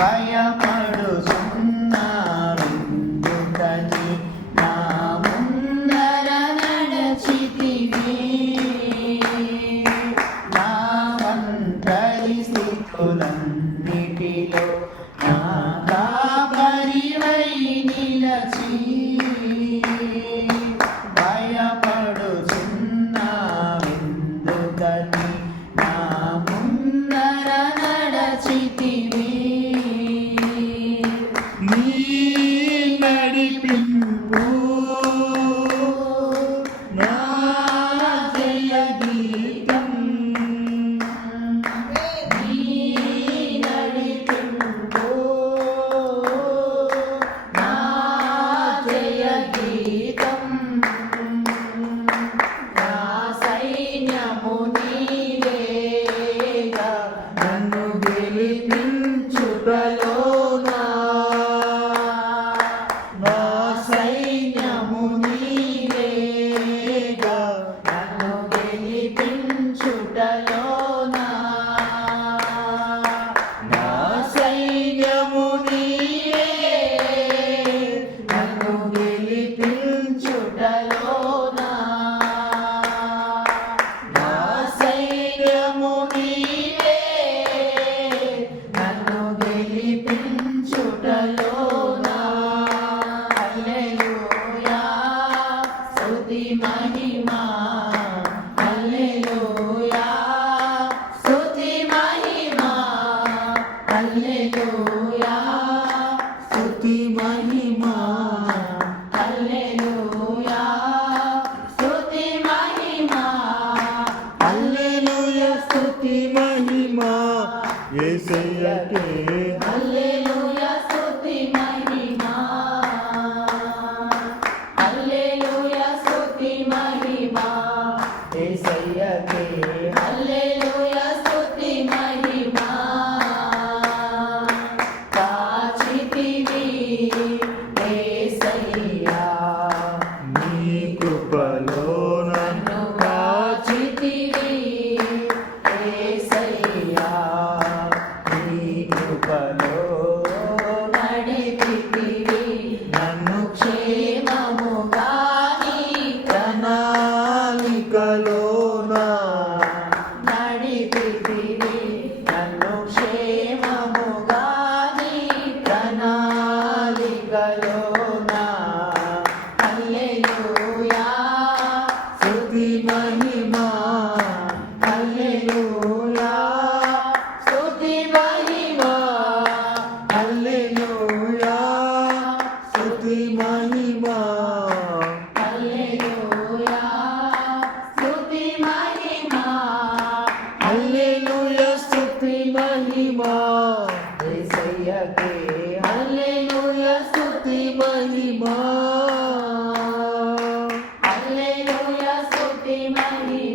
భయపడుచున్నావెందుకని నా ముందర నడచితివి నా ఒంటరి స్థితులన్నిటిలో నా కాపరివై నిలచి భయపడుచున్నావెందుకని నా ముందర నడచితివి నీ నడిపింపు నా జయ గీతం నీ నడిపింపు నా జయ గీతం నా సైన్యము నీవేగా నన్ను గెలిపించుటలో నా సైన్యము నీవేగా నన్ను గెలిపించుటలో నా సైన్యము నీవే నన్ను గెలిపించుటలో నా సైన్యము నీవే నన్ను గెలిపించుటలో నా హల్లెలూయా స్తుతి మహిమా హల్లెలూయా స్తుతి మహిమా హల్లెలూయా స్తుతి మహిమా హల్లెలూయా స్తుతి మహిమా హల్లెలూయా స్తుతి మహిమా యేసయ్యకే హల్లెలూయా స్తుతి మహిమా హల్లెలూయా స్తుతి మహిమా యేసయ్యకే హల్లెలూయా స్తుతి మహిమా కాచితివి యేసయ్యా నీ కృపలో నన్ను కాచితివి యేసయ్యా నీ కృపలో నడిపితివి నన్ను క్షేమముగా నీ ప్రణాళికలో నడిపితివి నన్ను క్షేమముగా నీ ప్రణాళికలో హల్లెలూయా స్తుతి మహిమా హల్లెలూయా స్తుతి మహిమా హల్లెలూయా స్తుతి మహిమా హల్లెలూయా స్తుతి మహిమా హల్లెలూయా స్తుతి మహిమా యేసయ్యకే హల్లెలూయా స్తుతి మహిమా హల్లెలూయా స్తుతి మహిమా